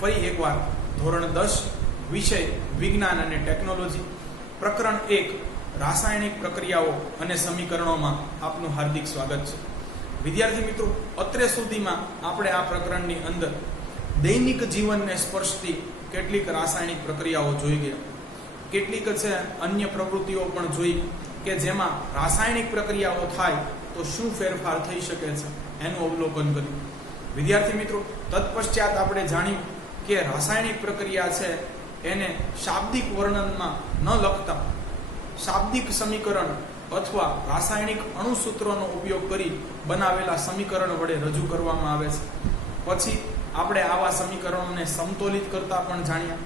ફરી એકવાર ધોરણ 10 વિષય વિજ્ઞાન અને ટેકનોલોજી પ્રકરણ 1 રાસાયણિક પ્રક્રિયાઓ અને સમીકરણોમાં આપનું હાર્દિક સ્વાગત છે। વિદ્યાર્થી મિત્રો, અત્રે સુધીમાં આપણે આ પ્રકરણની અંદર દૈનિક જીવનને સ્પર્શતી કેટલીક રાસાયણિક પ્રક્રિયાઓ જોઈ ગયા, કેટલીક છે અન્ય પ્રવૃત્તિઓ પણ જોઈ કે જેમાં રાસાયણિક પ્રક્રિયાઓ થાય તો શું ફેરફાર થઈ શકે છે એનું અવલોકન કર્યું। વિદ્યાર્થી મિત્રો, તત્પશ્ચાત આપણે જાણ્યું કે રાસાયણિક પ્રક્રિયા છે એને શાબ્દિક વર્ણનમાં ન લખતા શાબ્દિક સમીકરણ અથવા રાસાયણિક અણુસૂત્રોનો ઉપયોગ કરી બનાવેલા સમીકરણ વડે રજૂ કરવામાં આવે છે। પછી આપણે આવા સમીકરણોને સમતોલિત કરતા પણ જાણ્યા।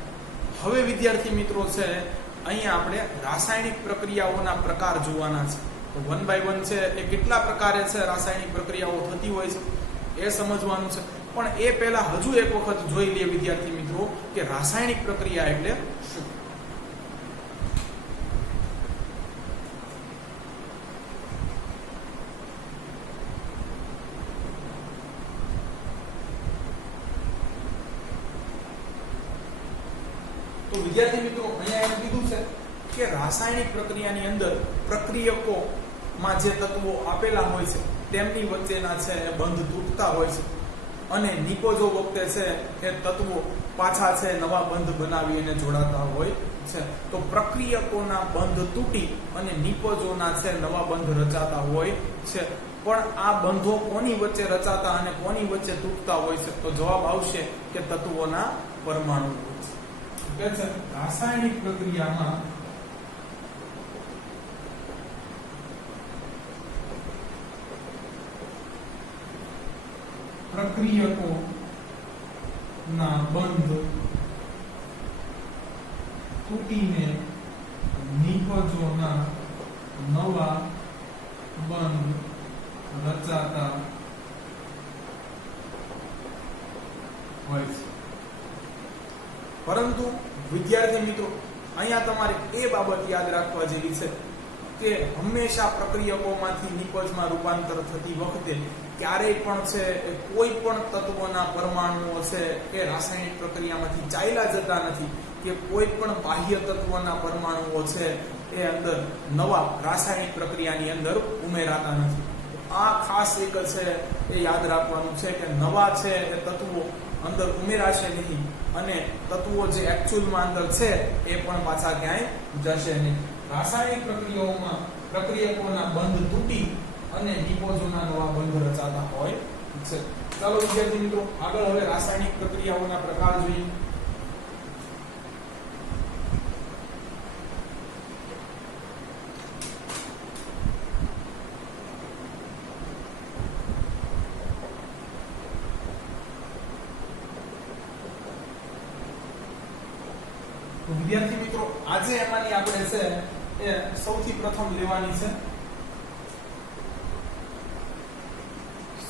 હવે વિદ્યાર્થી મિત્રો છે અહીંયા આપણે રાસાયણિક પ્રક્રિયાઓના પ્રકાર જોવાના છે। તો 1 by 1 છે એ કેટલા પ્રકારે છે રાસાયણિક પ્રક્રિયાઓ થતી હોય છે એ સમજવાનું છે। પણ એ પહેલા હજુ એક વખત જોઈ લઈએ વિદ્યાર્થી મિત્રો કે રાસાયણિક પ્રક્રિયા એટલે શું। તો વિદ્યાર્થી મિત્રો, અહીંયા એમ કીધું છે કે રાસાયણિક પ્રક્રિયાની અંદર પ્રક્રિયકોમાં જે તત્વો આપેલા હોય છે તેમની વચ્ચેના છે એ બંધ તૂટતા હોય છે અને નિપજો વખતે છે એ તત્વો પાછા છે નવા બંધ બનાવી અને જોડાતા હોય છે। તો પ્રક્રિયકોના બંધ તૂટી અને નિપજોના છે નવા બંધ રચાતા હોય છે। પણ આ બંધો કોની વચ્ચે રચાતા અને કોની વચ્ચે તૂટતા હોય છે? તો જવાબ આવશે કે તત્વોના પરમાણુ હોય છે। રાસાયણિક પ્રક્રિયામાં પ્રક્રિયકો ના બંધ તૂટીને નિપજોના નવા બંધ રચાતા હોય છે। પરંતુ વિદ્યાર્થી મિત્રો, અહીંયા તમારે એ બાબત યાદ રાખવા જેવી છે કે હંમેશા પ્રક્રિયકોમાંથી નિપજમાં રૂપાંતર થતી વખતે ક્યારેય પણ છે કોઈ પણ તત્વોના પરમાણુઓ છે એ રાસાયણિક પ્રક્રિયામાંથી ચાલ્યા જતા નથી કે કોઈ પણ બાહ્ય તત્વોના પરમાણુઓ છે એ અંદર નવા રાસાયણિક પ્રક્રિયાની અંદર ઉમેરાતા નથી। આ ખાસ એક છે એ યાદ રાખવાનું છે કે નવા છે એ તત્વો અંદર ઉમેરાશે નહીં અને તત્વો જે એકચ્યુઅલમાં અંદર છે એ પણ પાછા ક્યાંય જશે નહીં। રાસાયણિક પ્રક્રિયાઓમાં પ્રક્રિયકોના બંધ તૂટી અને નિપજોના નવા બંધ રચાતા હોય છે। ચાલો વિદ્યાર્થી મિત્રો, આગળ હવે રાસાયણિક પ્રક્રિયાઓના પ્રકાર જોઈએ। તો વિદ્યાર્થી મિત્રો, આજે એમાંની આપણે છે એ સૌથી પ્રથમ લેવાની છે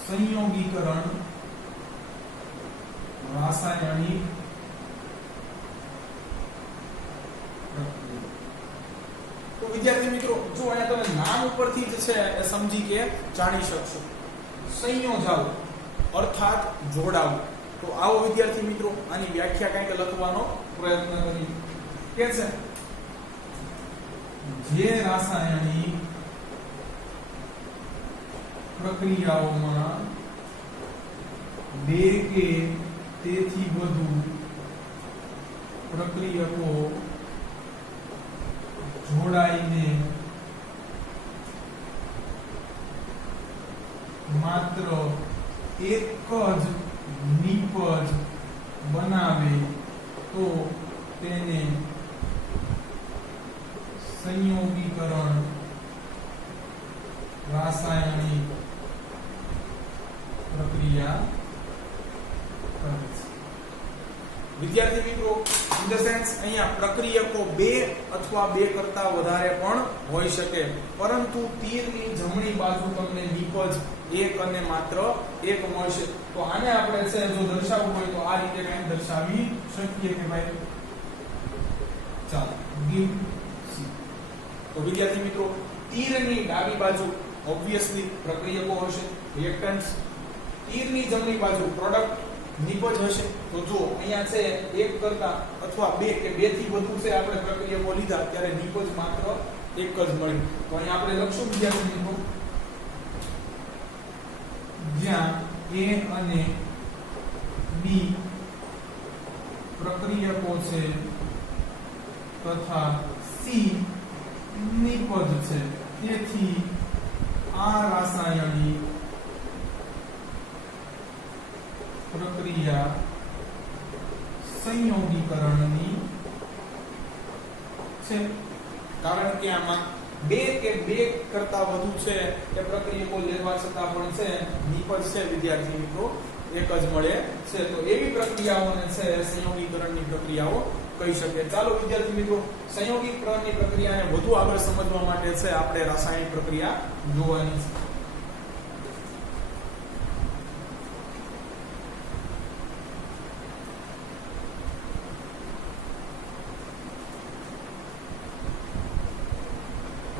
સંયોગીકરણ રાસાયણિક પ્રક્રિયા। તો વિદ્યાર્થી મિત્રો, જો અહીંયા તમે નામ ઉપરથી જ છે એ સમજી કે જાણી શકશો। સંયોજાવું અર્થાત જોડાવું। તો આવો વિદ્યાર્થી મિત્રો, આની વ્યાખ્યા કંઈક લખવાનો પ્રયત્ન કરીએ કે છે જે રાસાયણિક પ્રક્રિયાઓમાં બે કે તેથી વધુ પ્રક્રિયકો જોડાઈને માત્ર એક જ નિપજ બનાવે તો તેને સંયોગીકરણ રાસાયણિક પ્રક્રિયા કરે છે। વિદ્યાર્થી મિત્રો, ઇન ધ સેન્સ અહીંયા પ્રક્રિયકો બે અથવા બે કરતા વધારે પણ હોઈ શકે, પરંતુ તીરની જમણી બાજુ તમને નિપજ એક અને માત્ર એક મળશે। તો આને આપણે છે જો દર્શાવવું હોય તો આ રીતે કંઈક દર્શાવી શકીએ કે ભાઈ ચાલો ગીવ સી। તો વિદ્યાર્થી મિત્રો, તીરની ડાબી બાજુ ઓબ્વિયસલી પ્રક્રિયકો હશે, રિએક્ટન્ટ્સ, તીરની જમણી બાજુ પ્રોડક્ટ નિપજ હશે તો જો અહીંયા છે એક કરતા અથવા બે કે બે થી વધુ છે આપણે પ્રક્રિયાઓ લીધા ત્યારે નિપજ માત્ર એક જ મળી. તો અહીંયા આપણે લખશું વિદ્યાર્થી મિત્રો જ્યાં A અને B પ્રક્રિયકો છે તથા C નિપજ છે, તેથી આ રાસાયણિક પ્રક્રિયા સંયોગીકરણની છે. કારણ કે આમાં બે કે બે કરતા વધુ છે એ પ્રક્રિયકો લેવા છતાં પણ છે નિપજ છે વિદ્યાર્થી મિત્રો એક જ મળે છે. તો એવી પ્રક્રિયાઓને છે સંયોગીકરણની પ્રક્રિયાઓ કહી શકે. ચાલો વિદ્યાર્થી મિત્રો સંયોગીકરણની પ્રક્રિયાને વધુ આગળ સમજવા માટે છે આપણે રાસાયણિક પ્રક્રિયા જોવાની છે.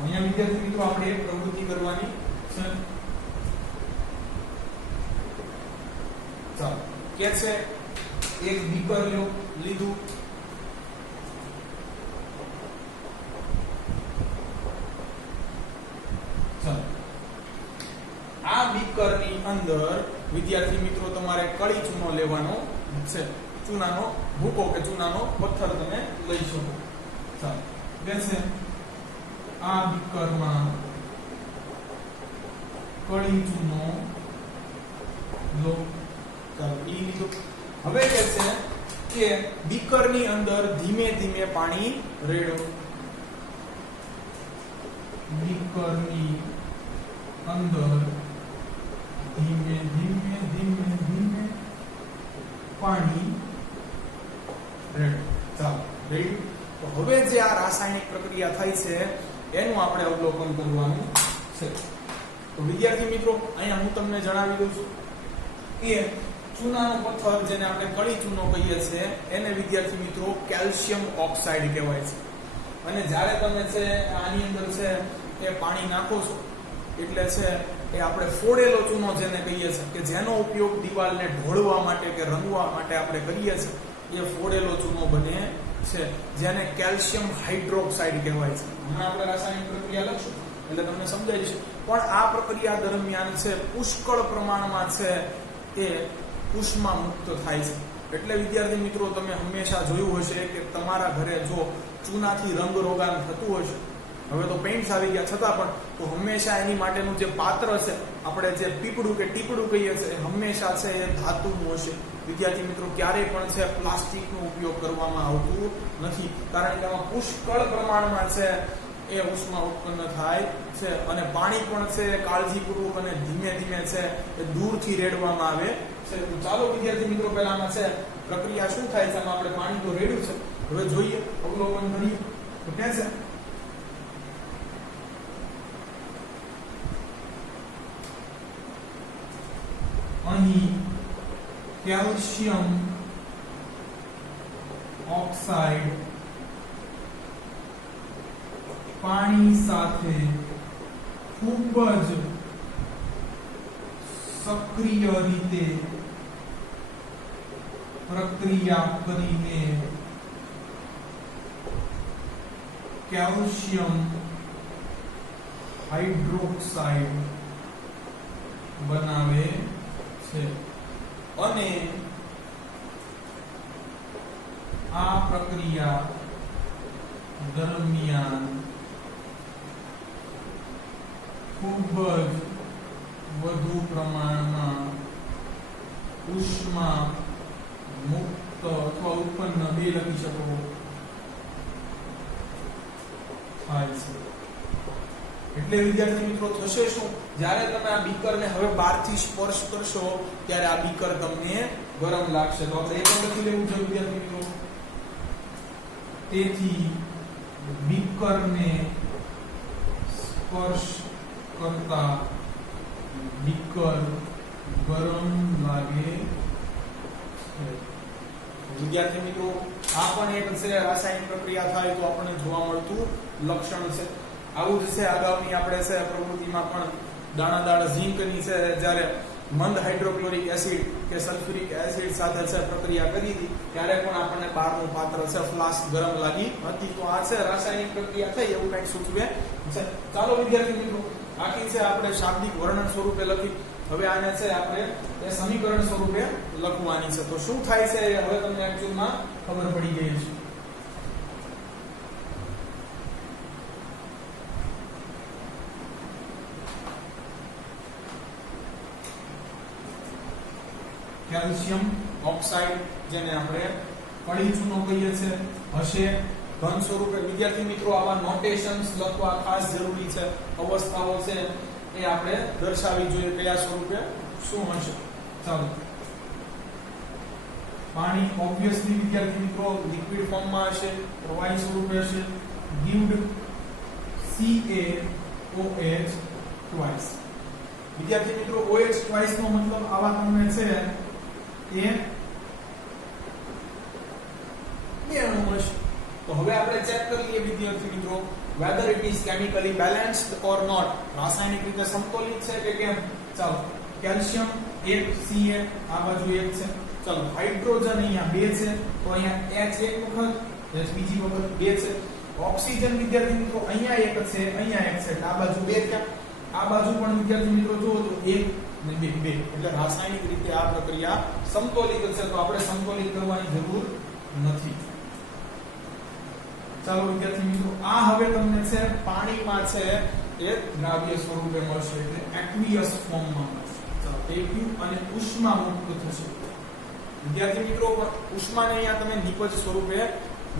અહીંયા વિદ્યાર્થી મિત્રો આપણે એક પ્રવૃત્તિ કરવાની છે. ચાલો કે છે એક બીકર લીધું, આ બીકરની અંદર વિદ્યાર્થી મિત્રો તમારે કળી ચૂનો લેવાનો છે. ચૂનાનો ભૂકો કે ચૂનાનો પથ્થર તમે લઈ શકો. ચાલો બેસે આ બીકરમાં કળી ચૂનો લો. ચાલો ઈ લીધો. હવે કે છે કે બીકરની અંદર ધીમે ધીમે પાણી રેડો. બીકરની અંદર ધીમે ધીમે ધીમે ધીમે પાણી રેડો. ચાલો રેડી. તો હવે જે આ રાસાયણિક પ્રક્રિયા થાય છે એનું આપણે અવલોકન કરવાનું છે. તો વિદ્યાર્થી મિત્રો અહીંયા હું તમને જણાવી દઉં છું કે ચૂનાનો પથ્થર જેને આપણે કળી ચૂનો કહીએ છીએ એને વિદ્યાર્થી મિત્રો કેલ્શિયમ ઓક્સાઇડ કહેવાય છે. અને જ્યારે તમે છે આની અંદર છે એ પાણી નાખો છો એટલે છે એ આપણે ફોડેલો ચૂનો જેને કહીએ છીએ કે જેનો ઉપયોગ દિવાલને ઢોળવા માટે કે રંગવા માટે આપણે કરીએ છીએ એ ફોડેલો ચૂનો બને છે જેને કેલ્શિયમ હાઇડ્રોક્સાઇડ કહેવાય છે. હમણાં આપણે રાસાયણિક પ્રક્રિયા લખશું એટલે તમને સમજાય જશે. પણ આ પ્રક્રિયા દરમિયાન છે પુષ્કળ પ્રમાણમાં છે એ ઉષ્મા મુક્ત થાય છે. એટલે વિદ્યાર્થી મિત્રો તમે હંમેશા જોયું હશે કે તમારા ઘરે જો ચૂનાથી રંગ રોગાન થતું હશે, હવે તો પેઇન્ટ્સ આવી ગયા છતાં પણ, તો હંમેશા એની માટેનું જે પાત્ર છે આપણે જે પીપડું કે ટીપડું કહીએ છીએ એ હંમેશા છે એ ધાતુનું હશે. વિદ્યાર્થી મિત્રો ક્યારેય પણ છે પ્લાસ્ટિકનો ઉપયોગ કરવામાં આવતું નથી. કારણ કે આમાં પુષ્કળ પ્રમાણમાં છે એ ઉષ્મા ઉત્પન્ન થાય છે અને પાણી પણ છે કાળજીપૂર્વક અને ધીમે ધીમે છે એ દૂરથી રેડવામાં આવે છે. તો ચાલો વિદ્યાર્થી મિત્રો પહેલા આમાં છે પ્રક્રિયા શું થાય છે. આમાં આપણે પાણી તો રેડ્યું છે, હવે જોઈએ અવલોકન કરીએ તો કે છે અહીં કેલ્શિયમ ઓક્સાઇડ પાણી સાથે ખૂબ જ સક્રિય રીતે પ્રક્રિયા કરીને કેલ્શિયમ હાઇડ્રોક્સાઇડ બનાવે છે. અને આ પ્રક્રિયા દરમિયાન ખૂબ જ વધુ પ્રમાણમાં ઉષ્મા મુક્ત અથવા ઉત્પન્ન બે લખી શકો થાય છે. એટલે વિદ્યાર્થી મિત્રો થશે શું, જ્યારે તમે આ બીકરને હવે બહારથી સ્પર્શ કરશો ત્યારે આ બીકર તમને ગરમ લાગશે. તો આપણે એ પણ લખી લેવું જોઈએ વિદ્યાર્થી મિત્રો. તેથી બીકરને સ્પર્શ કરતા બીકર ગરમ લાગે છે. વિદ્યાર્થી મિત્રો આ પણ એક છે રાસાયણિક પ્રક્રિયા થાય તો આપણને જોવા મળતું લક્ષણ છે. આવું જ છે અગાઉની આપણે છે પ્રવૃત્તિમાં પણ દાણાદાર ઝીંકની છે જ્યારે મંદ હાઇડ્રોક્લોરિક એસિડ કે સલ્ફ્યુરિક એસિડ સાથે છે પ્રક્રિયા કરી હતી ત્યારે પણ આપણને બહારનું પાત્ર છે ફ્લાસ્ક ગરમ લાગી હતી. તો આ છે રાસાયણિક પ્રક્રિયા થઈ એવું કંઈક સૂચવે છે. ચાલો વિદ્યાર્થી મિત્રો, આખી છે આપણે શાબ્દિક વર્ણન સ્વરૂપે લખી. હવે આને છે આપણે એ સમીકરણ સ્વરૂપે લખવાની છે. તો શું થાય છે હવે તમને એક્ચ્યુઅલમાં ખબર પડી ગઈ છે. કેલ્શિયમ ઓક્સાઇડ જેને આપણે કળી ચૂનો કહીએ છીએ હશે ઘન સ્વરૂપે. વિદ્યાર્થી મિત્રો, આવા નોટેશન્સ લખવા ખાસ જરૂરી છે. અવસ્થાઓ છે એ આપણે દર્શાવવી જોઈએ કયા સ્વરૂપે શું હશે. ચાલો, પાણી ઓબ્વિયસલી વિદ્યાર્થી મિત્રો લિક્વિડ ફોર્મમાં હશે, પ્રવાહી સ્વરૂપે હશે. ગિવ્ડ CaOH ટ્વાઇસ. વિદ્યાર્થી મિત્રો, OH ટ્વાઇસ નો મતલબ આવા તમને છે એ બે અણુ હશે. તો હવે આપણે ચેક કરીએ વિદ્યાર્થી મિત્રો whether it is chemically balanced or not. રાસાયણિક રીતે સમતોલિત છે કે કેમ. ચાલો, કેલ્શિયમ 1 Ca આ બાજુ 1 છે. ચાલો, હાઇડ્રોજન અહીંયા 2 છે તો અહીંયા H એક વખત, H બીજી વખત 2 છે. ઓક્સિજન વિદ્યાર્થી મિત્રો અહીંયા 1 છે, અહીંયા 1 છે, આ બાજુ 2 ક્યાં, આ બાજુ પણ વિદ્યાર્થી મિત્રો જુઓ તો 1 ને 2 એટલે રાસાયણિક રીતે આ પ્રક્રિયા સમતોલિત છે. તો આપણે સમતોલિત કરવાની જરૂર નથી. ચાલો વિદ્યાર્થી મિત્રો, આ હવે તમને છે પાણીમાં છે એ દ્રાવ્ય સ્વરૂપે મળશે એટલે એક્વિયસ ફોર્મમાં મળશે. ચાલો, એકયુ અને ઉષ્મા મુક્ત થશે. વિદ્યાર્થી મિત્રો, ઉષ્માને અહીંયા તમે નિપજ સ્વરૂપે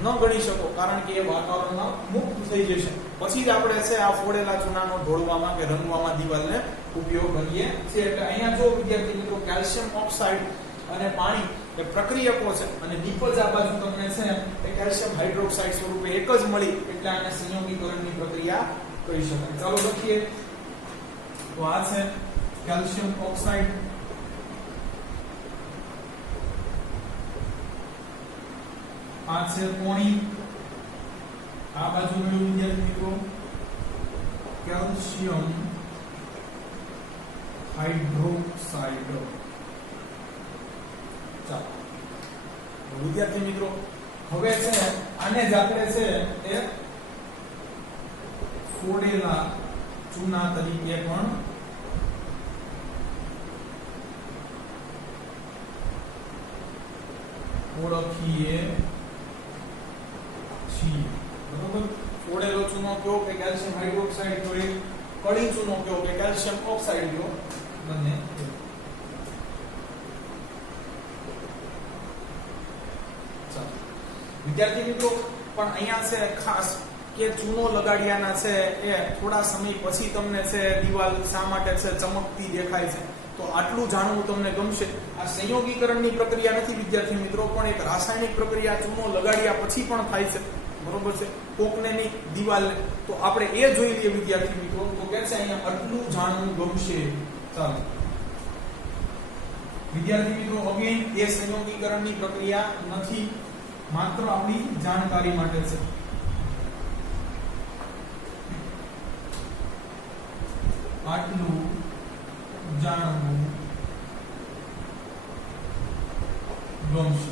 ન ગણી શકો કારણ કે એ વાતાવરણમાં મુક્ત થઈ જશે. પછી જ આપણે છે આ ફોડેલા ચૂનાનો ઢોળવામાં કે રંગવામાં દિવાલને ઉપયોગ કરીએ છીએ. એટલે અહીંયા જો વિદ્યાર્થી મિત્રો કેલ્શિયમ ઓક્સાઇડ અને પાણી એ પ્રક્રિયકો છે અને નિપજ આ બાજુ તમને છે એ કેલ્શિયમ હાઇડ્રોક્સાઇડ સ્વરૂપે એક જ મળી એટલે આને સંયોગીકરણની પ્રક્રિયા કહી શકાય. ચાલો લખીએ. તો આ છે કેલ્શિયમ ઓક્સાઇડ, આ છે પાણી, આ બાજુ મળ્યું વિદ્યાર્થી મિત્રો કેલ્શિયમ હાઇડ્રોક્સાઇડ. ચાલો વિદ્યાર્થી મિત્રો, હવે છે આને જ આપણે છે એ ફોડેલા ચૂના તરીકે પણ ઓળખીએ છીએ. બરોબર, ફોડેલો ચૂનો કયો કે કેલ્શિયમ હાઇડ્રોક્સાઇડ કયો, કળી ચૂનો કયો કે કેલ્શિયમ ઓક્સાઇડ કયો, બંને. વિદ્યાર્થી મિત્રો, પણ અહીંયા છે ખાસ કે ચૂનો લગાડ્યાના છે એ થોડા સમય પછી તમને છે દિવાલ શા માટે છે ચમકતી દેખાય છે. તો આટલું જાણવું તમને ગમશે. આ સંયોગીકરણની પ્રક્રિયા નથી વિદ્યાર્થી મિત્રો, પણ એક રાસાયણિક પ્રક્રિયા ચૂનો લગાડ્યા પછી પણ થાય છે. બરોબર છે, કોકનેની દિવાલને. તો આપણે એ જોઈ લઈએ વિદ્યાર્થી મિત્રો. તો કે છે અહીંયા આટલું જાણવું ગમશે. ચાલો વિદ્યાર્થી મિત્રો, અગેન એ સંયોગીકરણની પ્રક્રિયા નથી, માત્ર આપણી જાણકારી માટે છે. આટલું જાણવું ગમશે.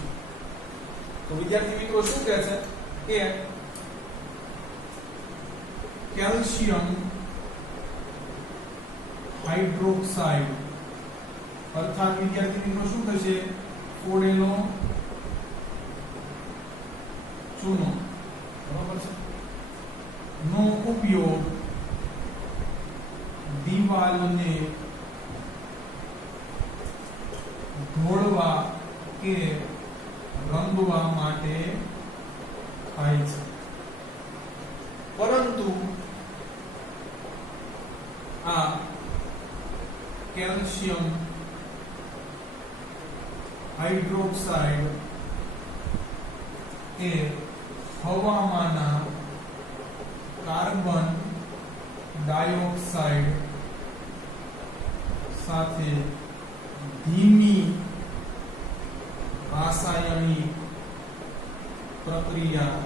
તો વિદ્યાર્થી મિત્રો શું કહે છે કે કેલ્શિયમ હાઇડ્રોક્સાઇડ અર્થાત વિદ્યાર્થી મિત્રો શું થશે, ફોડેલો ચૂનો, બરાબર છે, નો ઉપયોગ દિવાલને ઢોળવા કે રંગવા માટે થાય છે. પરંતુ આ કેલ્શિયમ હાઇડ્રોક્સાઇડ એ હવામાંના કાર્બન ડાયોક્સાઇડ સાથે ધીમી રાસાયણિક પ્રક્રિયા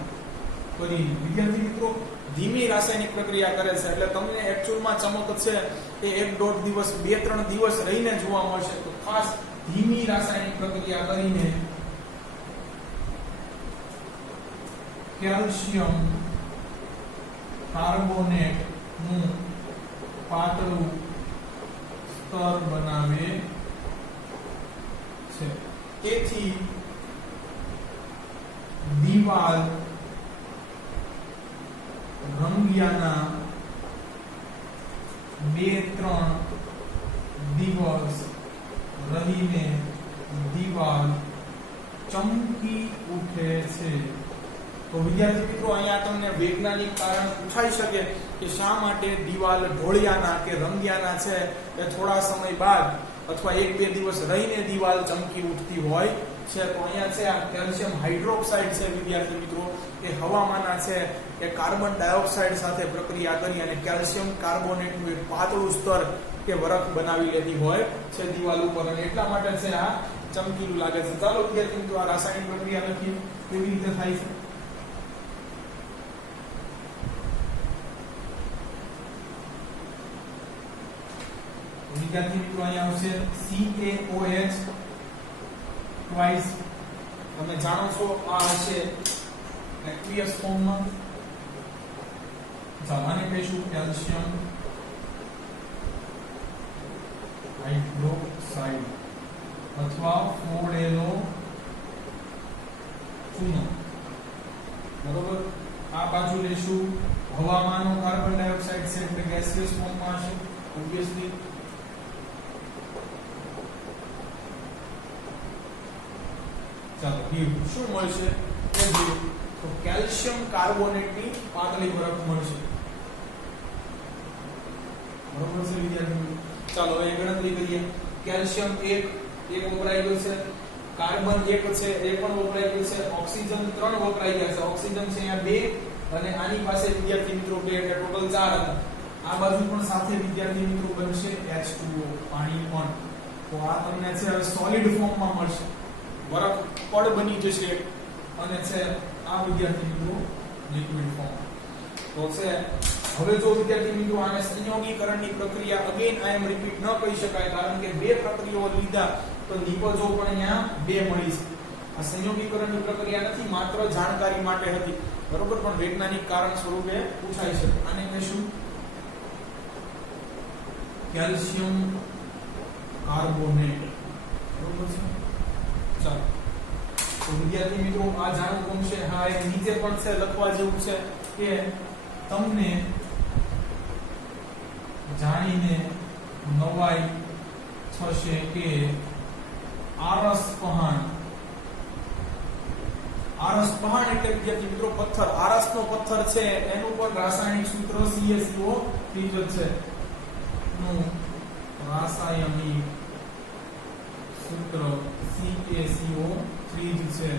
કરી વિદ્યાર્થી મિત્રો ધીમી રાસાયણિક પ્રક્રિયા કરે છે એટલે તમને એકચ્યુઅલમાં ચમક છે એ 1-1.5 દિવસ 2-3 દિવસ રહીને જોવા મળશે તો ખાસ ધીમી રાસાયણિક પ્રક્રિયા કરીને કેલ્શિયમ કાર્બોનેટ નું પાતળું સ્તર બનાવે છે તેથી દીવાલ રંગિયાના 2-3 દિવસ રહીને દીવાલ ચમકી ઉઠે છે તો વિદ્યાર્થી મિત્રો અહીંયા તમને વૈજ્ઞાનિક કારણ પૂછાઈ શકે કે શા માટે દીવાલ ઢોળિયાના કે રંગિયાના છે એ થોડા સમય બાદ અથવા 1-2 દિવસ રહીને દીવાલ ચમકી ઉઠતી હોય છે તો અહીંયા છે આ કેલ્શિયમ હાઇડ્રોક્સાઇડ છે વિદ્યાર્થી મિત્રો એ હવામાંના છે એ કાર્બન ડાયોક્સાઇડ સાથે પ્રક્રિયા કરી અને કેલ્શિયમ કાર્બોનેટનું એક પાતળું સ્તર કે વરખ બનાવી લેતી હોય છે દીવાલ ઉપર અને એટલા માટે છે આ ચમકીલું લાગે છે ચાલો વિદ્યાર્થી મિત્રો આ રાસાયણિક પ્રક્રિયા લખીએ કેવી રીતે થાય છે વિદ્યાર્થી મિત્રો અહીંયા આવશે CaOH ટ્વાઇસ તમે જાણો છો આ હશે એક્વિયસ ફોર્મમાં આને કહીશું કેલ્શિયમ હાઇડ્રોક્સાઇડ અથવા ફોડેલો ચૂનો બરોબર આ બાજુ લેશું હવામાંનો કાર્બન ડાયોક્સાઇડ છે એટલે ગેસિયસ ફોર્મમાં હશે ઓબ્વિયસલી ચાલો શું મળશે તો કેલ્શિયમ કાર્બોનેટની પાતળી બરફ મળશે બરોબર છે વિદ્યાર્થીઓ ચાલો હવે ગણતરી કરીએ કેલ્શિયમ 1 વપરાઈ ગયો છે કાર્બન 1 છે એ પણ વપરાઈ ગયું છે ઓક્સિજન 3 વપરાઈ ગયા છે ઓક્સિજન છે અહીંયા 2 અને આની પાસે વિદ્યાર્થી મિત્રો 2 એટલે ટોટલ 4 હતા આ બાજુ પણ સાથે વિદ્યાર્થી મિત્રો બનશે H2O પાણી પણ તો આ તમને છે હવે સોલિડ ફોર્મમાં મળશે બરફ પડ બની જશે અને છે આ વિદ્યાર્થી મિત્રો લિક્વિડ ફોર્મ તો છે હવે જો વિદ્યાર્થી મિત્રો આને સંયોગીકરણની પ્રક્રિયા અગેન આઈ એમ રિપીટ ન કહી શકાય કારણ કે બે પ્રક્રિયાઓ લીધા તો નિપજો પણ અહીંયા બે મળી છે આ સંયોગીકરણની પ્રક્રિયા નથી માત્ર જાણકારી માટે હતી બરોબર પણ વૈજ્ઞાનિક કારણ સ્વરૂપે પૂછાય છે આને કહીશું કેલ્શિયમ કાર્બોનેટ બરોબર છે ચાલો તો વિદ્યાર્થી મિત્રો આ જાણવું ગમશે હા એક નીચે પણ છે લખવા જેવું છે કે તમને જાણીને નવાઈ થશે કે આરસ પહાણ એટલે વિદ્યાર્થી મિત્રો પથ્થર આરસનો પથ્થર છે એનું પણ રાસાયણિક સૂત્ર CaCO3 છે નું રાસાયણિક સૂત્ર CaCO3 છે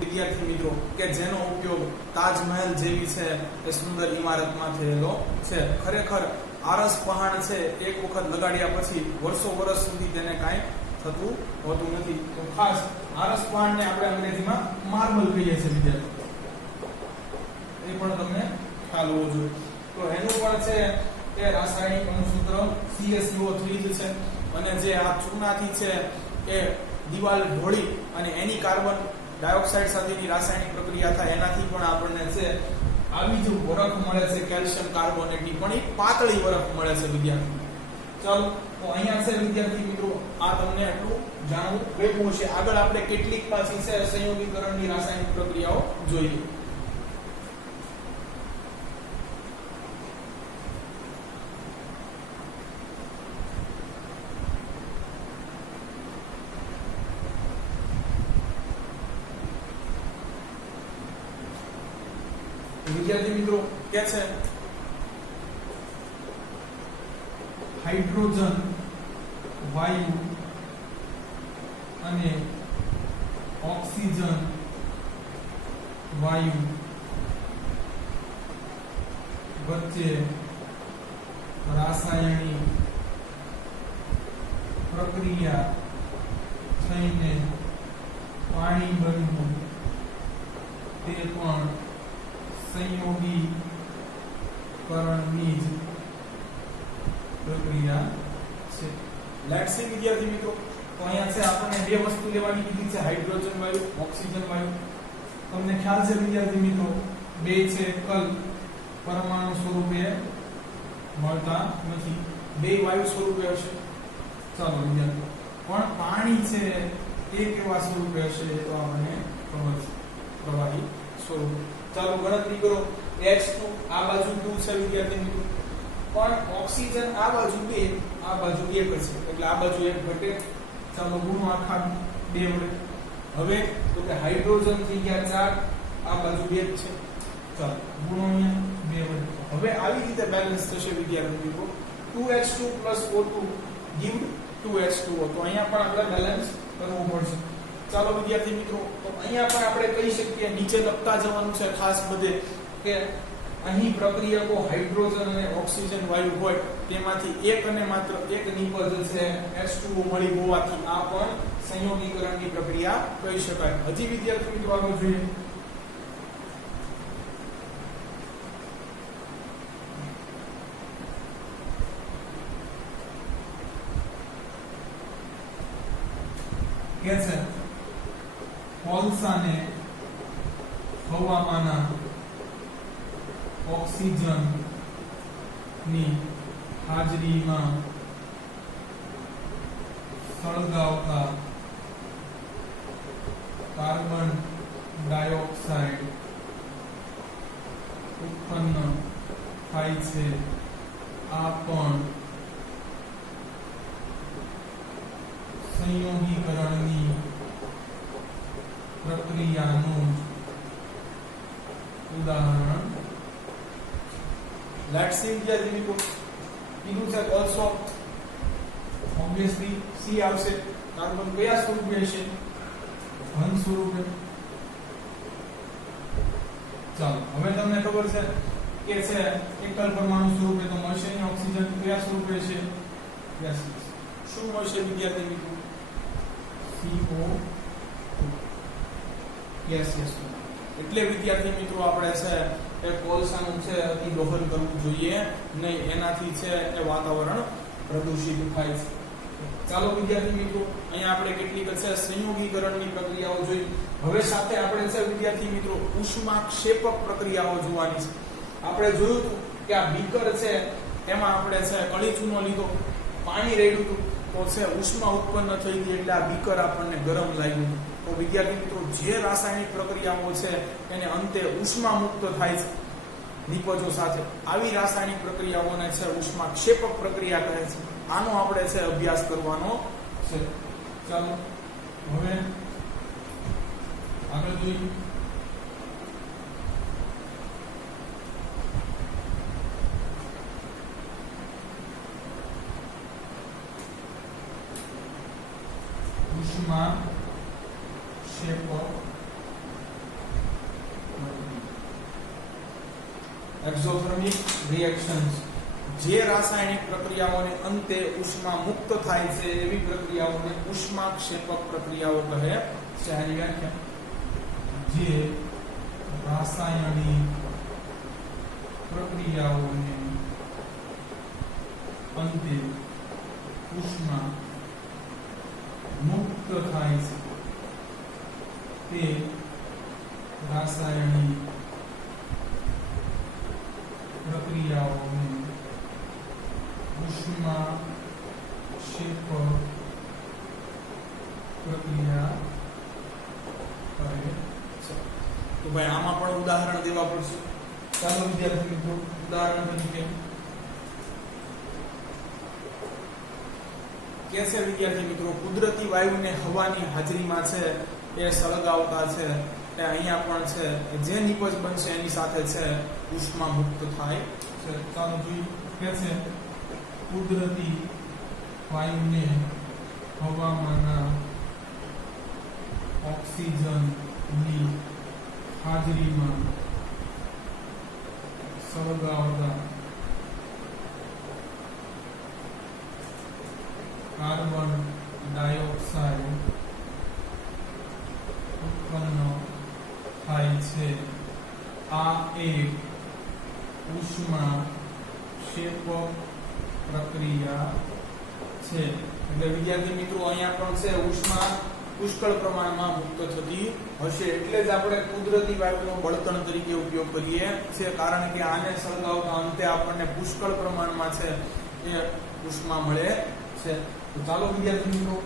વિદ્યાર્થી મિત્રો કે જેનો ઉપયોગ તાજમહેલ જેવી છે એ સુંદર ઇમારતમાં થયેલો છે ખરેખર આરસ પહાણ છે એક વખત લગાડ્યા પછી વર્ષો સુધી તેને કાંઈ થતું હોતું નથી તો ખાસ આરસ પહાણને આપણે અંગ્રેજીમાં માર્બલ કહીએ છીએ વિદ્યાર્થી એ પણ તમને ખ્યાલ હોવો જોઈએ તો એનું પણ છે એ રાસાયણિક અણુસૂત્ર CaCO3 છે અને જે આ ચૂનાથી છે એ દિવાલ ઢોળી અને એની કાર્બન ડાયોક્સાઇડ સાથેની રાસાયણિક પ્રક્રિયા થાય એનાથી પણ આપણને છે આવી જે બરફ મળે છે કેલ્શિયમ કાર્બોનેટની પણ એક પાતળી બરફ મળે છે વિદ્યાર્થી ચાલો તો અહીંયા છે વિદ્યાર્થી મિત્રો આ તમને એટલું જાણવું બેઠું હશે આગળ આપણે કેટલીક પાછી છે સંયોગીકરણની રાસાયણિક પ્રક્રિયાઓ જોઈએ વિદ્યાર્થી મિત્રો કે છે હાઇડ્રોજન વાયુ અને ઓક્સિજન વાયુ વચ્ચે રાસાયણિક પ્રક્રિયા થઈને પાણી બનવું તે પણ સંયોગીકરણની જ પ્રક્રિયા છે. લેટ્સ સી વિદ્યાર્થી મિત્રો, તો અહીંયા છે આપણને બે વસ્તુ લેવાની કીધી છે, હાઇડ્રોજન વાયુ, ઓક્સિજન વાયુ. તમને ખ્યાલ છે વિદ્યાર્થી મિત્રો, બે છે કલ પરમાણુ સ્વરૂપે મળતા નથી, બે વાયુ સ્વરૂપે હશે. ચાલો વિદ્યાર્થી, પણ પાણી છે એ કેવા સ્વરૂપે હશે તો આપણને ખબર છે, પ્રવાહી સ્વરૂપે. ચાલો ગણતરી કરો. H2 આ બાજુ 2 છે વિદ્યાર્થી મિત્રો, પણ ઓક્સિજન આ બાજુ 2, આ બાજુ 1 છે, એટલે આ બાજુ 1 ઘટે. ચાલો ગુણો આખા 2 વડે. હવે તો કે હાઇડ્રોજન થઈ ગયા 4, આ બાજુ 2 છે. ચાલો ગુણો અહીંયા 2 વડે. હવે આવી રીતે બેલેન્સ થશે વિદ્યાર્થી મિત્રો. 2H2 O2 give 2H2O. તો અહીંયા પણ આપણે બેલેન્સ કરવું પડશે. ચાલો વિદ્યાર્થી મિત્રો, તો અહીંયા પણ આપણે કહી શકીએ, નીચે લખતા જવાનું છે ખાસ બધે, કે અહીં પ્રક્રિયકો હાઇડ્રોજન અને ઓક્સિજન વાયુ હોય તેમાંથી એક અને માત્ર એક નિપજ છે H2O મળી હોવાથી આ પણ સંયોગીકરણની પ્રક્રિયા કહી શકાય. હજી વિદ્યાર્થી મિત્રો આગળ જોઈએ. કે છે કોલસાને હવામાંના ઓક્સિજન ની હાજરીમાં સળગાવતા કાર્બન ડાયોક્સાઇડ ઉત્પન્ન થાય છે. આ પણ સંયોગીકરણની પ્રક્રિયાનું ઉદાહરણ. Let's see વિદ્યાર્થી મિત્રો, કીધું છે ઓલસો, ઓબ્વિયસલી સી આવશે. કાર્બન કયા સ્વરૂપે હશે? ઘન સ્વરૂપે. ચાલો હવે તમને ખબર છે કે છે એકલ પરમાણુ સ્વરૂપે તો મળશે નહીં. ઓક્સિજન કયા સ્વરૂપે છે? યસ, શું મળશે વિદ્યાર્થી મિત્રો? CO2. યસ. એટલે વિદ્યાર્થી મિત્રો આપણે છે એ કોલસાનું છે અતિ દહન કરવું જોઈએ નહીં, એનાથી છે એ વાતાવરણ પ્રદૂષિત થાય છે. ચાલો વિદ્યાર્થી મિત્રો, અહીંયા આપણે કેટલીક છે સંયોગીકરણની પ્રક્રિયાઓ જોઈ. હવે સાથે આપણે છે વિદ્યાર્થી મિત્રો ઉષ્માક્ષેપક પ્રક્રિયાઓ જોવાની છે. આપણે જોયું હતું કે આ બીકર છે એમાં આપણે છે કળીચૂનો લીધો, પાણી રેડ્યું હતું, તો છે ઉષ્મા ઉત્પન્ન થઈ ગઈ, એટલે આ બીકર આપણને ગરમ લાગ્યું. તો વિદ્યાર્થી મિત્રો, જે રાસાયણિક પ્રક્રિયાઓ છે એને અંતે ઉષ્મા મુક્ત થાય છે નિપજો સાથે, આવી રાસાયણિક પ્રક્રિયાઓને છે ઉષ્માક્ષેપક પ્રક્રિયા કહે છે. આનો આપણે છે અભ્યાસ કરવાનો છે. ચાલો હવે આગળ જોઈએ. ઉષ્માક્ષેપક એક્ઝોથર્મિક રિએક્શન્સ, જે રાસાયણિક પ્રક્રિયાઓને અંતે ઉષ્મા મુક્ત થાય છે એવી પ્રક્રિયાઓને ઉષ્માક્ષેપક પ્રક્રિયાઓ કહે છે. આની વ્યાખ્યા, જે રાસાયણિક પ્રક્રિયાઓને અંતે ઉષ્મા મુક્ત થાય છે તે રાસાયણિક પ્રક્રિયાઓને ઉષ્માક્ષેપક પ્રક્રિયા કહે છે. તો ભાઈ આમાં પણ ઉદાહરણ દેવા પડશે. ચાલો વિદ્યાર્થી મિત્રો, ઉદાહરણ તરીકે કે છે વિદ્યાર્થી મિત્રો, કુદરતી વાયુને હવાની હાજરીમાં છે એ સળગાવતા છે એ અહીંયા પણ છે જે નિપજ બનશે એની સાથે છે ઉષ્મા મુક્ત થાય છે. ચાલો જોઈએ. કે છે કુદરતી વાયુને હવામાંના ઓક્સિજનની હાજરીમાં સળગાવતા કાર્બન ડાયોક્સાઇડ ઉત્પન્ન થાય છે. આ એક ઉષ્મા ક્ષેપક પ્રક્રિયા છે. એટલે વિદ્યાર્થી મિત્રો અહીંયા પણ છે ઉષ્મા પુષ્કળ પ્રમાણમાં મુક્ત થતી હશે, એટલે જ આપણે કુદરતી વાયુનો બળતણ તરીકે ઉપયોગ કરીએ છીએ, કારણ કે આને સળગાવતા અંતે આપણને પુષ્કળ પ્રમાણમાં છે એ ઉષ્મા મળે છે. તો ચાલો વિદ્યાર્થી મિત્રો,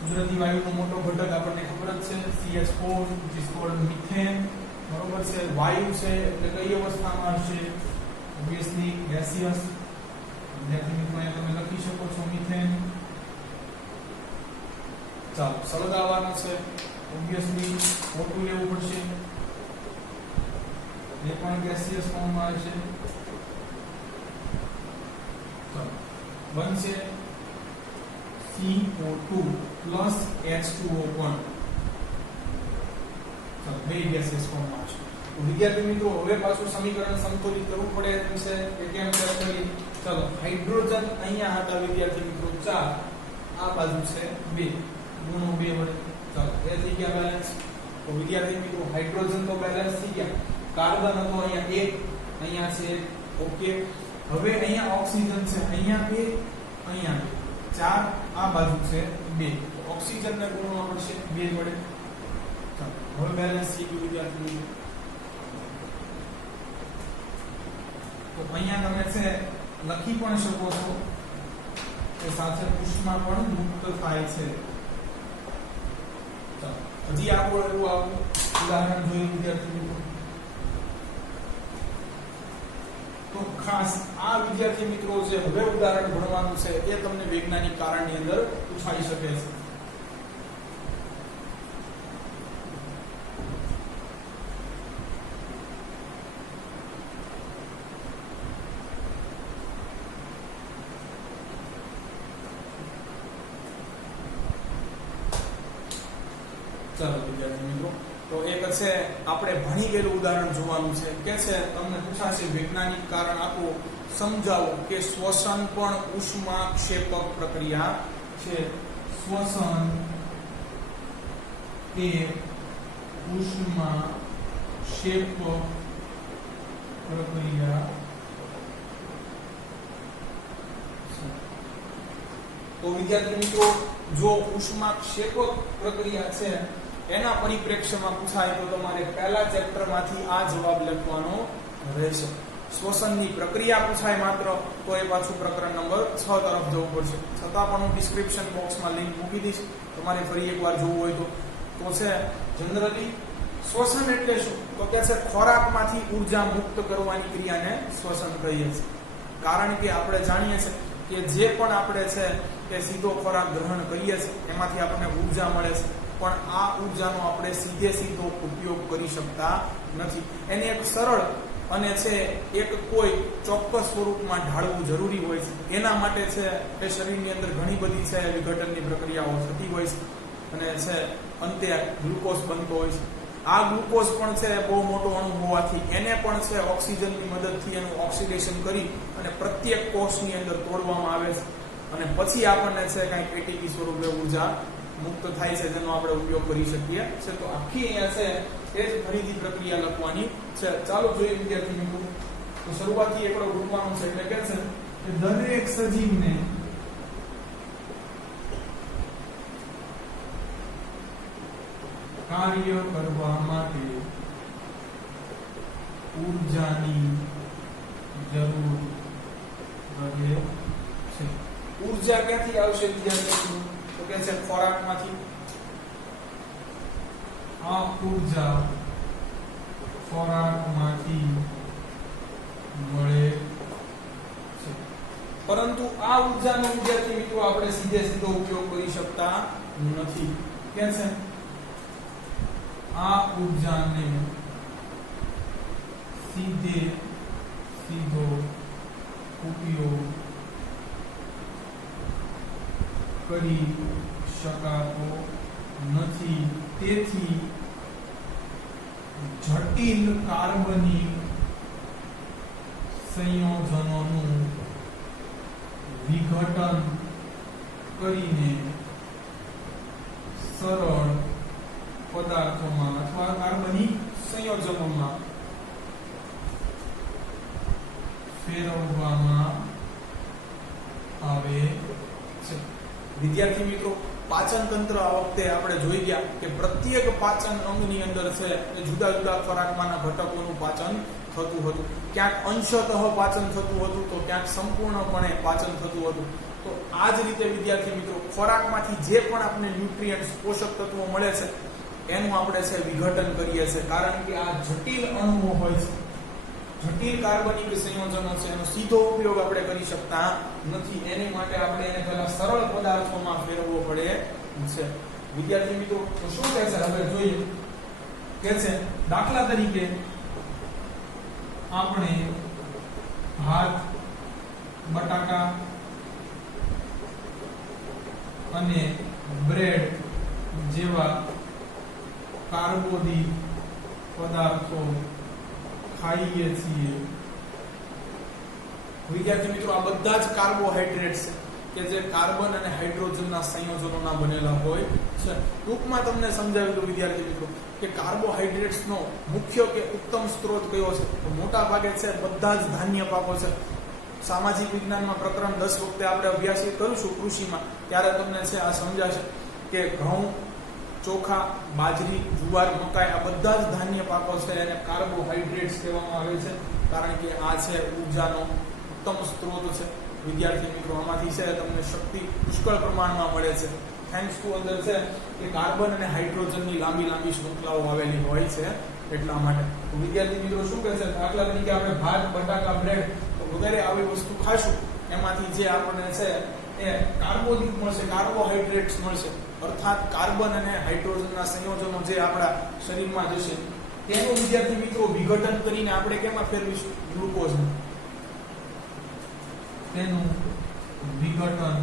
કુદરતી વાયુનો મોટો ઘટક આપણને ખબર જ છે CH4 which is called methane, બરોબર છે. વાયુ છે એટલે કઈ અવસ્થામાં હશે? Obviously gaseous. વિદ્યાર્થી મિત્રો અહીંયા તમે લખી શકો છો મિથેન. ચાલો સળગાવવાનો છે, ઓબ્વિયસલી O2 લેવું પડશે, એ પણ ગેસિયસ ફોર્મમાં હશે. ચાલો બનશે CO2 પ્લસ H2O પણ. ચાલો બે ગેસિયસ ફોર્મમાં છે. તો વિદ્યાર્થી મિત્રો હવે પાછું સમીકરણ સંતુલિત કરવું પડે એમ છે કે કેમ કરી. ચાલો હાઇડ્રોજન અહીંયા હતા વિદ્યાર્થી મિત્રો 4, આ બાજુ છે 2, ગુણો 2 વડે. ચાલો એ થઈ ગયા બેલેન્સ. તો વિદ્યાર્થી મિત્રો હાઇડ્રોજન તો બેલેન્સ થઈ ગયા, કાર્બન હતો અહીંયા 1, અહીંયા છે ઓકે. હવે અહીંયા ઓક્સિજન છે, અહીંયા 2, અહીંયા 4, આ બાજુ છે 2, તો ઓક્સિજનને ગુણવા પડશે 2 વડે. ચાલો હવે બેલેન્સ થઈ ગયું વિદ્યાર્થી મિત્રો. તો અહીંયા તમે છે લખી પણ શકો છો કે સાથે ઉષ્મા પણ મુક્ત થાય છે. ચાલો હજી આપણું એવું આવું ઉદાહરણ જોયું વિદ્યાર્થી મિત્રો. તો ખાસ આ વિદ્યાર્થી મિત્રો જે હવે ઉદાહરણ ભણવાનું છે એ તમને વૈજ્ઞાનિક કારણની અંદર પૂછાઈ શકે છે. ચાલો વિદ્યાર્થી મિત્રો, તો એક છે આપણે ભણી ગયેલું ઉદાહરણ જોવાનું છે કે છે તમને પૂછાશે વૈજ્ઞાનિક કારણ આપો, સમજાવો કે શ્વસન પણ ઉષ્મા ક્ષેપક પ્રક્રિયા છે. શ્વસન એ ઉષ્મા ક્ષેપક પ્રક્રિયા છે. તો વિદ્યાર્થી મિત્રો જો ઉષ્મા ક્ષેપક પ્રક્રિયા છે એના પરિપ્રેક્ષ્યમાં પૂછાય તો તમારે પહેલા ચેપ્ટરમાંથી આ જવાબ લખવાનો રહેશે. શ્વસનની પ્રક્રિયા પૂછાય માત્ર તો એ પાછું પ્રકરણ નંબર 6 તરફ જવું પડશે. છતાં પણ હું ડિસ્ક્રિપ્શન બોક્સમાં લિંક મૂકી દઈશ, તમારે ફરી એકવાર જોવું હોય તો છે. જનરલી શ્વસન એટલે શું? તો કે છે ખોરાકમાંથી ઉર્જા મુક્ત કરવાની ક્રિયાને શ્વસન કહીએ છીએ. કારણ કે આપણે જાણીએ છીએ કે જે પણ આપણે છે કે સીધો ખોરાક ગ્રહણ કરીએ છીએ એમાંથી આપણને ઉર્જા મળે છે, પણ આ ઉર્જાનો આપણે સીધો ઉપયોગ કરી શકતા નથી. એને એક સરળ અને છે એક કોઈ ચોક્કસ સ્વરૂપમાં ઢાળવું જરૂરી હોય છે. એના માટે છે એ શરીરની અંદર ઘણી બધી છે વિઘટનની પ્રક્રિયાઓ થતી હોય છે અને છે અંતે ગ્લુકોઝ બનતો હોય છે. આ ગ્લુકોઝ પણ છે બહુ મોટો અણુ હોવાથી એને પણ છે ઓક્સિજનની મદદથી એનું ઓક્સિડેશન કરી અને પ્રત્યેક કોષની અંદર તોડવામાં આવે છે અને પછી આપણને છે કંઈક એટીપી સ્વરૂપે ઉર્જા મુક્ત થાય છે, જેનો આપણે ઉપયોગ કરી શકીએ છે. તો આખી અહીંયા છે એ જ ફરીથી પ્રક્રિયા લખવાની છે. ચાલો જોઈએ વિદ્યાર્થી મિત્રો. તો શરૂઆતથી એકડો ગોઠવાનો છે એટલે કે છે કે દરેક સજીવને કાર્ય કરવા માટે ઉર્જાની જરૂર રહે છે. ઉર્જા ક્યાંથી આવશે વિદ્યાર્થી? તો કે છે ખોરાકમાંથી. આ ઉર્જા ખોરાકમાંથી મળે છે, પરંતુ આ ઉર્જાનો વિદ્યાર્થી મિત્રો આપણે સીધો ઉપયોગ કરી શકતા નથી. કે છે આ ઉર્જાને સીધો ઉપયોગ કરી શકાતો નથી. તેથી જટિલ કાર્બનિક સંયોજનોનું વિઘટન કરીને સરળ પદાર્થોમાં અથવા કાર્બનિક સંયોજનોમાં ફેરવવામાં આવે છે. વિદ્યાર્થી મિત્રો, પાચન તંત્ર આ વખતે આપણે જોઈ ગયા કે પ્રત્યેક પાચન અંગની અંદર છે એ જુદા જુદા ખોરાકમાંના ઘટકોનું પાચન થતું હતું. ક્યાંક અંશતઃ પાચન થતું હતું તો ક્યાંક સંપૂર્ણપણે પાચન થતું હતું. તો આ જ રીતે વિદ્યાર્થી મિત્રો, ખોરાકમાંથી જે પણ આપણે ન્યુટ્રિયન્ટ્સ પોષક તત્વો મળે છે એનું આપણે છે વિઘટન કરીએ છીએ, કારણ કે આ જટિલ અણુઓ હોય છે, જટિલ કાર્બનિક સંયોજનો છે, એનો સીધો ઉપયોગ આપણે કરી શકતા નથી. એની માટે આપણે એને પહેલા સરળ પદાર્થોમાં ફેરવવો પડે છે. વિદ્યાર્થી મિત્રો, તો શું કહે છે હવે જોઈએ. કે છે દાખલા તરીકે આપણે ભાત, બટાકા અને બ્રેડ જેવા કાર્બોદિત પદાર્થો ખાઈએ છીએ. વિદ્યાર્થી મિત્રો, આ બધા જ કાર્બોહાઈડ્રેટ્સ છે કે જે કાર્બન અને હાઇડ્રોજનના સંયોજનોના બનેલા હોય છે. ટૂંકમાં તમને સમજાવ્યું હતું વિદ્યાર્થી મિત્રો કે કાર્બોહાઈડ્રેટ્સનો મુખ્ય કે ઉત્તમ સ્ત્રોત કયો છે. તો મોટા ભાગે છે બધા જ ધાન્ય પાકો છે. સામાજિક વિજ્ઞાનમાં પ્રકરણ 10 વખતે આપણે અભ્યાસ કરીશું કૃષિમાં, ત્યારે તમને છે આ સમજાશે કે ઘઉં, ચોખા, બાજરી, જુવાર, મકાઈ આ બધા જ ધાન્ય પાકો છે એને કાર્બોહાઈડ્રેટ્સ કહેવામાં આવે છે, કારણ કે આ છે ઉર્જાનો ઉત્તમ સ્ત્રોત છે. વિદ્યાર્થી મિત્રો, આમાંથી છે તમને શક્તિ પુષ્કળ પ્રમાણમાં મળે છે, થેન્ક્સ ટુ અંદર છે કે કાર્બન અને હાઇડ્રોજનની લાંબી લાંબી શૃંખલાઓ આવેલી હોય છે એટલા માટે. તો વિદ્યાર્થી મિત્રો શું કહે છે, દાખલા તરીકે આપણે ભાત, બટાકા, બ્રેડ વગેરે આવી વસ્તુ ખાશું, એમાંથી જે આપણને છે એ કાર્બોદિત મળશે, કાર્બોહાઈડ્રેટ્સ મળશે, અર્થાત કાર્બન અને હાઇડ્રોજનના સંયોજનો જે આપણા શરીરમાં જશે તેનું વિદ્યાર્થી મિત્રો વિઘટન કરીને આપણે કેમાં ફેરવીશું? ગ્લુકોઝમાં. તેનું વિઘટન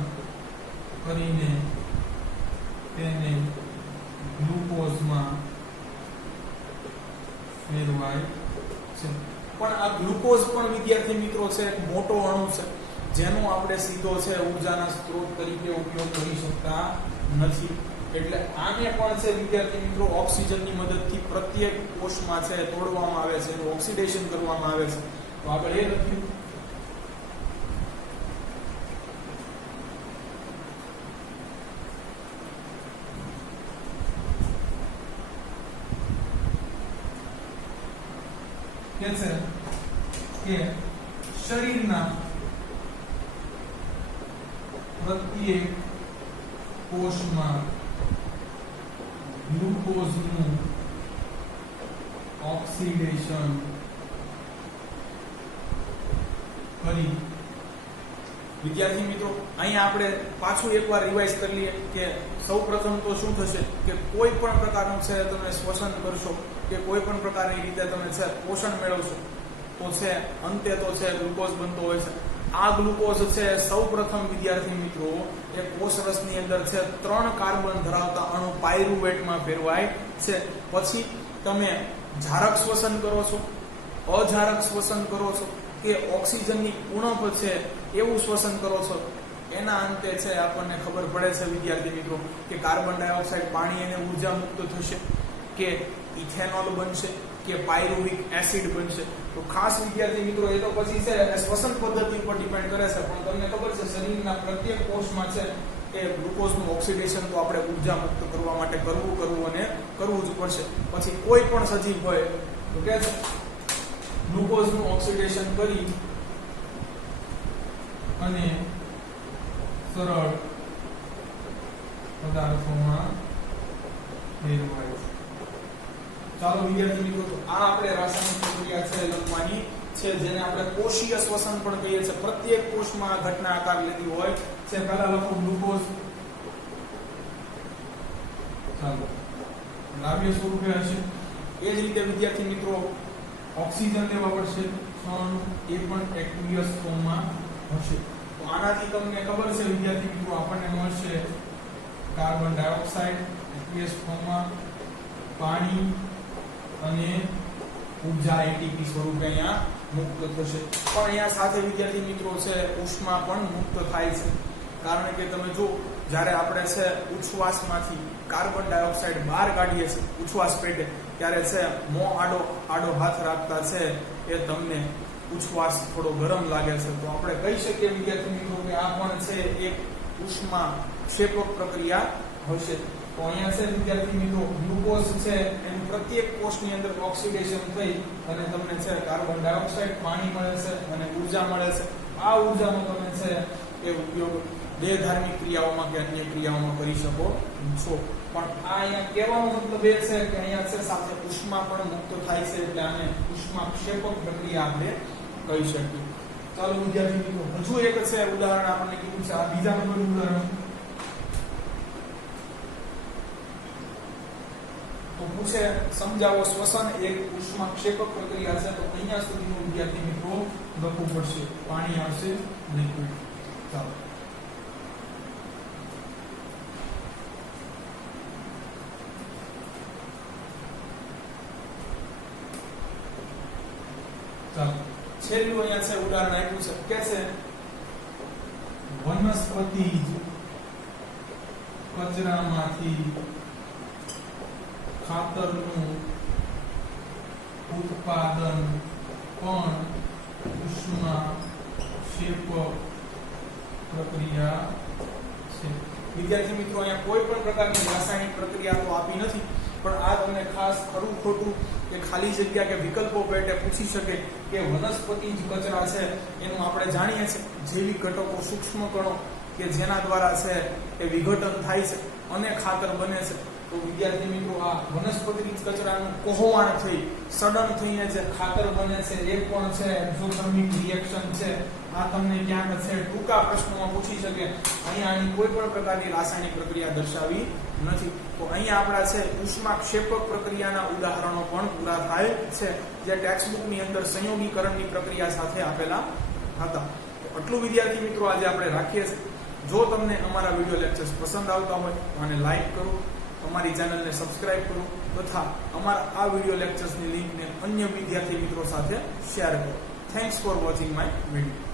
કરીને તેને ગ્લુકોઝમાં ફેરવાય છે. પણ આ ગ્લુકોઝ પણ વિદ્યાર્થી મિત્રો છે એક મોટો અણુ છે જેનો આપણે સીધો છે ઉર્જાના સ્ત્રોત તરીકે ઉપયોગ કરી શકતા નથી. એટલે આને પણ છે વિદ્યાર્થી મિત્રો ઓક્સિજનની મદદથી પ્રત્યેક કોષમાં છે તોડવામાં આવે છે, એનું ઓક્સિડેશન કરવામાં આવે છે. તો આગળ એ લખ્યું કે છે કે શરીરના પ્રત્યેક કોષમાં ગ્લુકોઝનું ઓક્સિડેશન કરી. વિદ્યાર્થી મિત્રો, અહીંયા આપણે પાછું એકવાર રિવાઇઝ કરી લઈએ કે સૌપ્રથમ તો શું થશે કે કોઈ પણ પ્રકારનું છે તમે શ્વસન કરશો કે કોઈ પણ પ્રકારની રીતે તમે છે પોષણ મેળવશો તો છે અંતે તો છે ગ્લુકોઝ બનતો હોય છે. આ ગ્લુકોઝ છે સૌપ્રથમ વિદ્યાર્થી મિત્રો એ કોષરસની અંદર છે 3 કાર્બન ધરાવતા અણુ પાયરુવેટમાં ફેરવાય છે. પછી તમે ઝારક શ્વસન કરો છો, અજારક શ્વસન કરો છો કે ઓક્સિજનની ઉણપ છે એવું શ્વસન કરો છો, એના અંતે છે આપણને ખબર પડે છે વિદ્યાર્થી મિત્રો કે કાર્બન ડાયોક્સાઇડ પાણી અને ઉર્જા મુક્ત થશે, કે ઇથેનોલ બનશે, કે પાયરુવિક એસિડ બનશે. તો ખાસ વિદ્યાર્થી મિત્રો એ તો પછી છે શ્વસન પદ્ધતિ પર ડિપેન્ડ કરે છે, પણ તમને ખબર છે શરીરના પ્રત્યેક કોષમાં છે એ ગ્લુકોઝનું ઓક્સિડેશન તો આપણે ઉર્જા મુક્ત કરવા માટે કરવું અને કરવું જ પડશે. પછી કોઈ પણ સજીવ હોય તો કે છે ગ્લુકોઝનું ઓક્સિડેશન કરી અને સરળ પદાર્થોમાં ફેરવાય છે. ચાલો વિદ્યાર્થી મિત્રો, તો આ આપણે રાસાયણિક પ્રક્રિયા છે લખવાની છે, જેને આપણે કોષીય શ્વસન પણ કહીએ છીએ. પ્રત્યેક કોષમાં આ ઘટના આકાર લેતી હોય છે. પહેલા લખો ગ્લુકોઝ, ચાલો દ્રાવ્ય સ્વરૂપે હશે. એ જ રીતે વિદ્યાર્થી મિત્રો ઓક્સિજન લેવા પડશે, એ પણ એક્વિયસ ફોર્મમાં હશે. તો આનાથી તમને ખબર છે વિદ્યાર્થી મિત્રો આપણને મળશે કાર્બન ડાયોક્સાઇડ એક્વિયસ ફોર્મમાં, પાણી અને ઉર્જા એટીપી સ્વરૂપે અહીંયા મુક્ત થશે. પણ અહીંયા સાથે વિદ્યાર્થી મિત્રો છે ઉષ્મા પણ મુક્ત થાય છે, કારણ કે તમે જો જ્યારે આપણે છે ઉચ્છ્વાસમાંથી કાર્બન ડાયોક્સાઇડ બહાર કાઢીએ છીએ ઉચ્છ્વાસ પેટે, ત્યારે છે મોં આડો હાથ રાખતા છે એ તમને ઉચ્છ્વાસ થોડો ગરમ લાગે છે. તો આપણે કહી શકીએ વિદ્યાર્થી મિત્રો કે આ પણ છે એક ઉષ્મા ક્ષેપક પ્રક્રિયા હશે. તો અહીંયા છે વિદ્યાર્થી મિત્રો ગ્લુકોઝ છે એનું પ્રત્યેક કોષની અંદર ઓક્સિડેશન થઈ અને તમને છે કાર્બન ડાયોક્સાઇડ, પાણી મળે છે અને ઉર્જા મળે છે. આ ઉર્જાનો તમે છે એ ઉપયોગ દેહધાર્મિક ક્રિયાઓમાં કે અન્ય ક્રિયાઓમાં કરી શકો છો. પણ આ અહીંયા કહેવાનો મતલબ એ છે કે અહીંયા છે સાથે ઉષ્મા પણ મુક્ત થાય છે, એટલે આને ઉષ્મા ક્ષેપક પ્રક્રિયા આપણે કહી શકીએ. ચાલો વિદ્યાર્થી મિત્રો, હજુ એક છે ઉદાહરણ આપણને કીધું છે, આ બીજા નંબરનું ઉદાહરણ. તો પૂછે સમજાવો શ્વસન એક ઉષ્મા ક્ષેપક પ્રક્રિયા છે. તો અહીંયા સુધીનું વિદ્યાર્થી મિત્રો લખવું પડશે. પાણી આવશે, લિક્વિડ. ચાલો છેલ્લું અહીંયા છે ઉદાહરણ આપ્યું છે કે છે વનસ્પતિજ કચરામાંથી ખાતરનું ઉત્પાદન પણ ઉષ્મા ક્ષેપક પ્રક્રિયા છે. વિદ્યાર્થી મિત્રો, અહીંયા કોઈ પણ પ્રકારની રાસાયણિક પ્રક્રિયા તો આપી નથી, પણ આ તમને ખાસ ખરું ખોટું કે ખાલી જગ્યા કે વિકલ્પો પેટે પૂછી શકે કે વનસ્પતિજ કચરા છે એનું આપણે જાણીએ છીએ જૈવિક ઘટકો, સૂક્ષ્મ કણો કે જેના દ્વારા છે એ વિઘટન થાય છે અને ખાતર બને છે. તો વિદ્યાર્થી મિત્રો, આ વનસ્પતિજ કચરાનું કોહવાણ થઈ સડન થઈને જે ખાતર બને છે એ પણ છે એક્ઝોથર્મિક રિએક્શન છે. આ તમને ક્યાંક છે ટૂંકા પ્રશ્નોમાં પૂછી શકે. અહીંયા આની કોઈ પણ પ્રકારની રાસાયણિક પ્રક્રિયા દર્શાવી નથી. તો અહીંયા આપણા છે ઉષ્મા ક્ષેપક પ્રક્રિયાના ઉદાહરણો પણ પૂરા થાય છે, જે ટેક્સ્ટબુકની અંદર સંયોગીકરણની પ્રક્રિયા સાથે આપેલા હતા. તો આટલું વિદ્યાર્થી મિત્રો આજે આપણે રાખીએ છીએ. જો તમને અમારા વિડીયો લેક્ચર્સ પસંદ આવતા હોય તો આને લાઈક કરો, અમારી ચેનલને સબસ્ક્રાઇબ કરો તથા અમારા આ વિડીયો લેક્ચર્સની લિંકને અન્ય વિદ્યાર્થી મિત્રો સાથે શેર કરો. Thanks for watching my video.